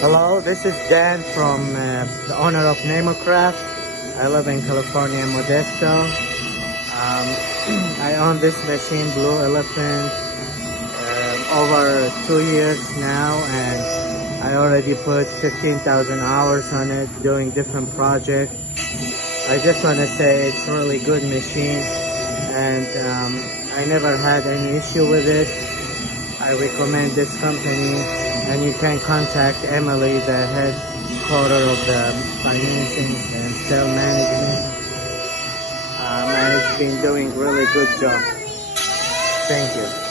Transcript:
Hello, this is Dan from the owner of Namocraft. I live in California, Modesto. I own this machine, Blue Elephant, over 2 years now, and I already put 15,000 hours on it doing different projects. I just want to say it's a really good machine, and I never had any issue with it. I recommend this company, and you can contact Emily, the head quarter of the financing and sale management. And it's been doing really good job. Thank you.